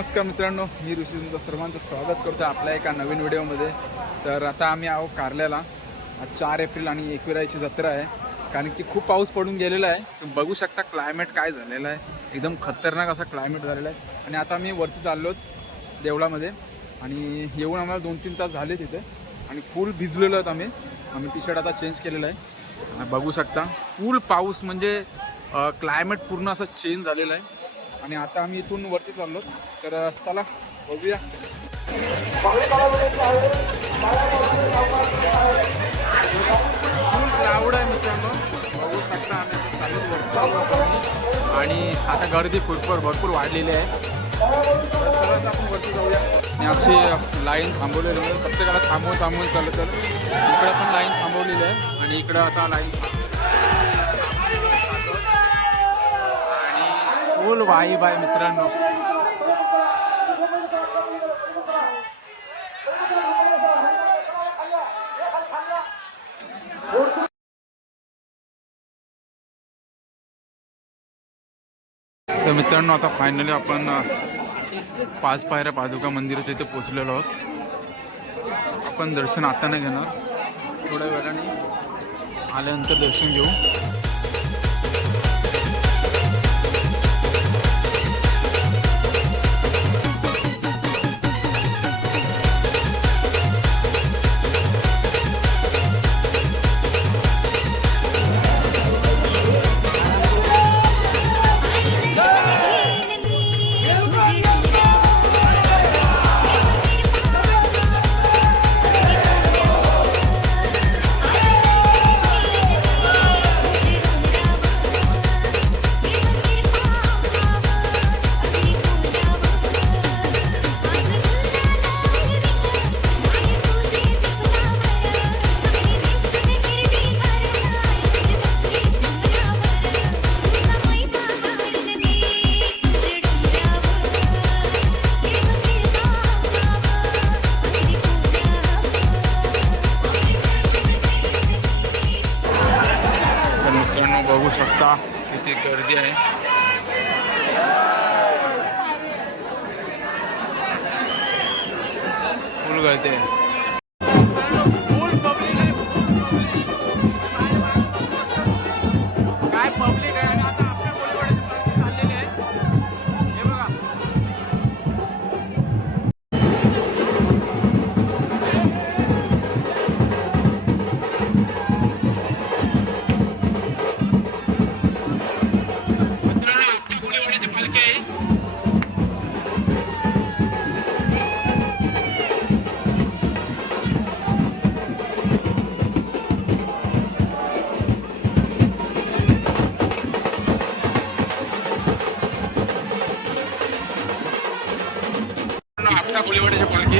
नमस्कार मित्रांनो, मी ऋषी तुमचं सर्वांचं स्वागत करतो आपल्या एका नवीन व्हिडिओमध्ये। तर आता आम्ही आहो कारल्याला। 4 एप्रिल आणि एकविराईची जत्रा आहे, कारण की खूप पाऊस पडून गेलेला आहे। तुम्ही बघू शकता क्लायमेट काय झालेलं आहे, एकदम खतरनाक असा क्लायमेट झालेला आहे। आणि आता आम्ही वरती चाललो देवळामध्ये आणि येऊन आम्हाला 2-3 तास झाले तिथे आणि फुल भिजलेलो आहोत आम्ही टी शर्ट आता चेंज केलेलं आहे। बघू शकता फुल पाऊस, म्हणजे क्लायमेट पूर्ण असं चेंज झालेलं आहे। आणि आता आम्ही इथून वरती चाललो, तर चला बघूया। फुल क्लाउड आहे मित्रांनो, बघू शकता आम्ही चालू वरती आणि आता गर्दी भरपूर वाढलेली आहे। तर आपण वरती जाऊया। आणि अशी लाईन थांबवलेली आहे, प्रत्येकाला थांबवून चाललं। तर इकडे पण लाईन थांबवलेली आहे आणि इकडं आता लाईन फुल वाईब आहे मित्रांनो। तर मित्रांनो आता फायनली आपण 5 पायऱ्या पादुका मंदिराच्या इथे पोहोचलेलो आहोत। आपण दर्शन आता नाही घेणार, थोड्या वेळाने आल्यानंतर दर्शन घेऊ। बघू शकता किती गर्दी आहे। फुल गर्दी आहे। आपटा कोळीवाड्याची पालखी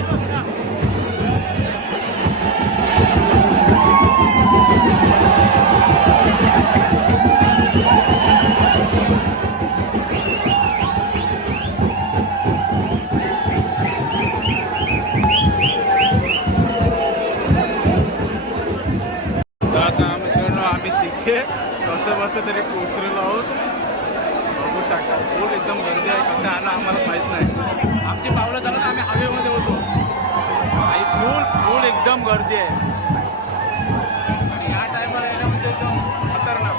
आता मित्रांनो आम्ही तिथे कसं तरी पोचलेलो आहोत। बघू शकता फुल एकदम गर्दी आहे। कसं आलं आम्हाला माहीत नाही, आमची पावलं झालं ना, आम्ही हवेमध्ये होतो आणि फुल एकदम गर्दी आहे। आणि या टायमाला येणं म्हणजे एकदम खतरनाक।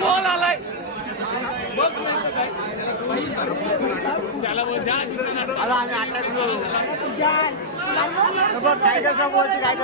कोण आलाय बघ नाही काय त्याला बोल काय कसं बोलते काय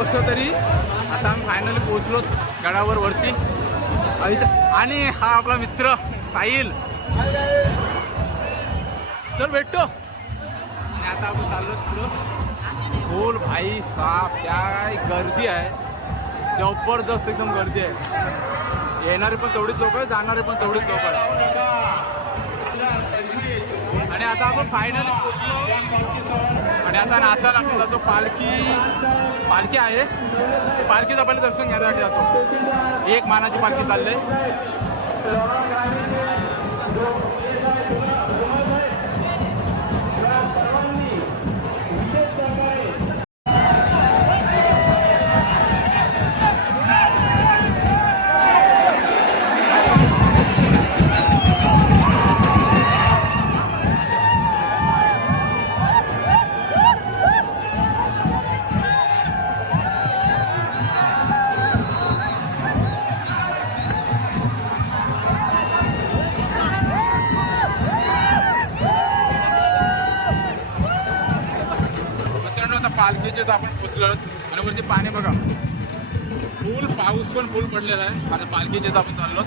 कसं तरी आता आम्ही फायनली पोहोचलो गडावर वरती. आणि हा आपला मित्र साहिल, चल भेटतो. आणि आता आपण चाललो पुढं. फुल भाई साहब काय गर्दी आहे, जबरदस्त एकदम गर्दी आहे. येणारे पण तेवढीच लोक आहे, जाणारे पण तेवढीच लोक आहे. आणि आता आपण फायनली पोहोचलो. आणि आता नाचायला आपण जातो. पालखी आहे, पालखीचं पहिले दर्शन घ्यायसाठी जातो. एक मानाची पालखी चालले. पालखीचे तर आपण पोचलो आणि वरती पाणी बघा, फुल पाऊस पण फुल पडलेला आहे. आता पालखीचे तर आपण चाललो.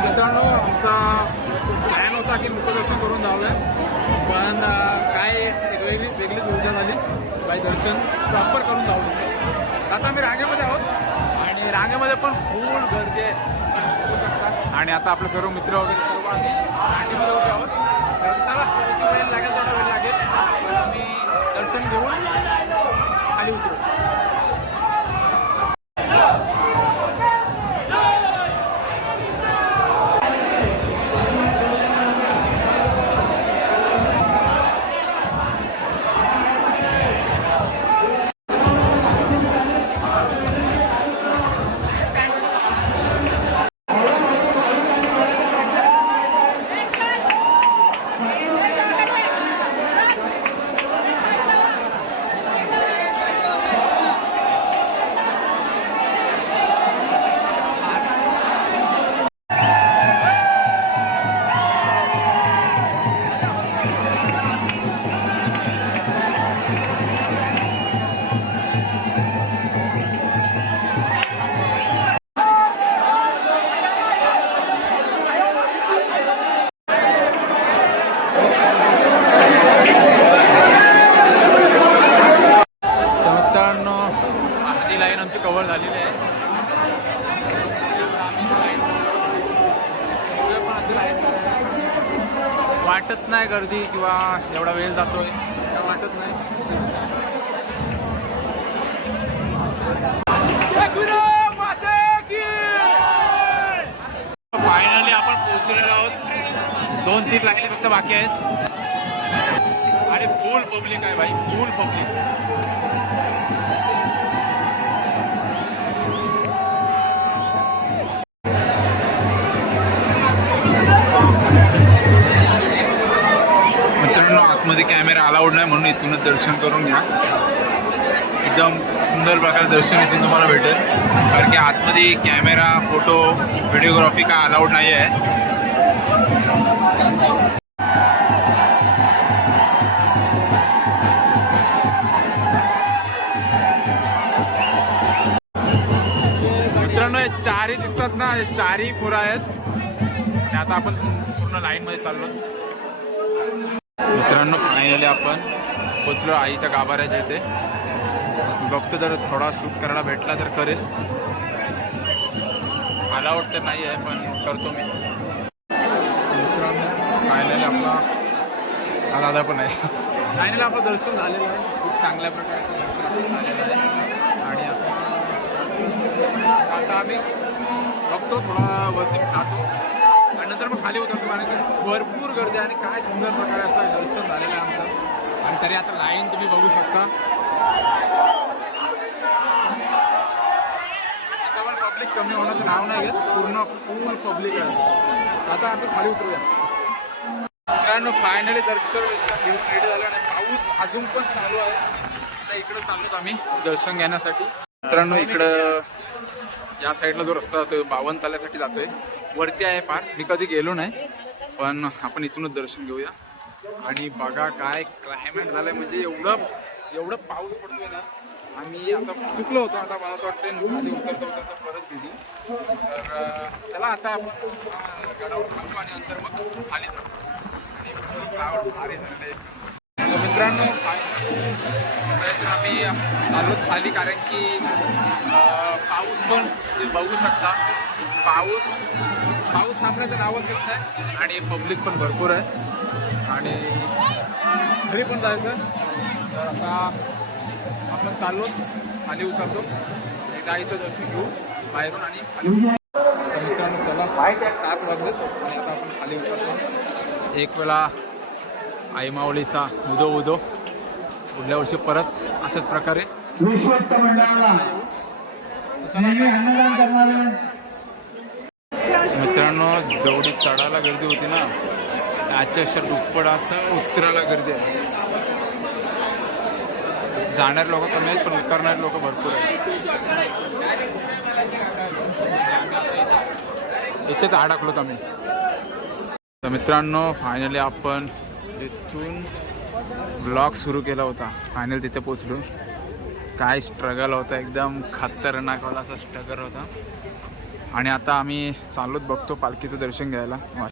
मित्रांनो, आमचा प्लॅन होता की मुखदर्शन करून जावं, पण काय वेगळीच ऊर्जा झाली. काही दर्शन प्रॉपर करून जावं. आता आम्ही रांगेमध्ये आहोत आणि रांगेमध्ये पण फुल गर्दी आहे, बघू शकता. आणि आता आपले सर्व मित्र वगैरे सर्व आम्ही रांगेमध्ये उभे आहोत. तर चला, वेळ लागेल थोडा वेळ लागेल, पण आम्ही दर्शन घेऊन खाली उतरू. कव्हर झालेली आहे. वाटत नाही गर्दी किंवा एवढा वेळ जातोय, वाटत नाही. फायनली आपण पोहोचलेलो आहोत. 2-3 लाईनी फक्त बाकी आहेत आणि फुल पब्लिक आहे भाई, फुल पब्लिक. आतमध्ये कॅमेरा अलाउड नाही म्हणून इथूनच दर्शन करून घ्या. एकदम सुंदर प्रकारे दर्शन इथून तुम्हाला भेटेल, कारण की आतमध्ये कॅमेरा, फोटो, व्हिडिओग्राफी काय अलाउड नाही आहे. मित्रांनो, हे चारही दिसतात ना, हे चारही पोरं आहेत. आणि आता आपण पूर्ण लाईनमध्ये चाललो. मित्रांनो, फायनली आपण पोचलो आईच्या गाभाऱ्याच्या इथे. बघतो जर थोडा शूट करायला भेटला तर करेल. अलाउड तर नाही आहे पण करतो मी. मित्रांनो, फायनली आपला दादा पण आहे. फायनली आपलं दर्शन झालेलं आहे, खूप चांगल्या प्रकारे असं दर्शन आपलं झालेलं आहे. आणि आता आम्ही बघतो थोडा वरती जातो आणि नंतर मग खाली उतरतो, कारण की भरपूर गर्दी आणि काय सुंदर प्रकारे असं दर्शन झालेलं आहे आमचं. आणि तरी आता लाईन तुम्ही बघू शकता. आता पण पब्लिक कमी होण्याचं नाव नाही घेत, पूर्ण फुल पब्लिक आहे. आता आम्ही खाली उतरूया. मित्रांनो फायनली दर्शन घेऊन रेडी झालं आणि पाऊस अजून पण चालू आहे. आता इकडं चाललोत आम्ही दर्शन घेण्यासाठी. मित्रांनो इकडं या साईडला जो रस्ता जातोय 52 तल्यासाठी जातोय, वरती आहे पार. मी कधी गेलो नाही पण आपण इथूनच दर्शन घेऊया. आणि बघा काय क्लायमेट झालंय, म्हणजे एवढं पाऊस पडतोय ना. आम्ही आता चुकलो होतो, आता मला वाटतं खाली उतरता परत भिजू. तर चला आता आपण गडावर थांबू आणि नंतर मग खाली जाऊ. आणि भारी झालेलं आहे. तर मित्रांनो आम्ही चाललो खाली, कारण की पाऊस पण बघू शकता. पाऊस थांबण्याचं नावच घेत नाही आणि पब्लिक पण भरपूर आहे आणि घरी पण जायचं. तर आता आपण चाललो, खाली उतरतो, एकदा इथं दर्शन घेऊ बाहेरून आणि खाली. तर मित्रांनो चला 7 वाजलेत आणि आता आपण खाली उतरतो. एक वेळा आई माऊलीचा उदो पुढल्या वर्षी परत अशाच प्रकारे. मित्रांनो जेवढी चढायला गर्दी होती ना, आजच्या दुप्पट उतरायला गर्दी आहे. जाणारे लोक कमी आहेत पण उतरणारे लोक भरपूर आहेत. इथेच अडकलोत आम्ही. तर मित्रांनो फायनली आपण इथून ब्लॉग सुरू केला होता. फायनल तिथे पोचलो. काय स्ट्रगल होता, एकदम खतरनाक वाला असा स्ट्रगल होता. आणि आता आम्ही चाललोच बघतो पालखीचं दर्शन घ्यायला.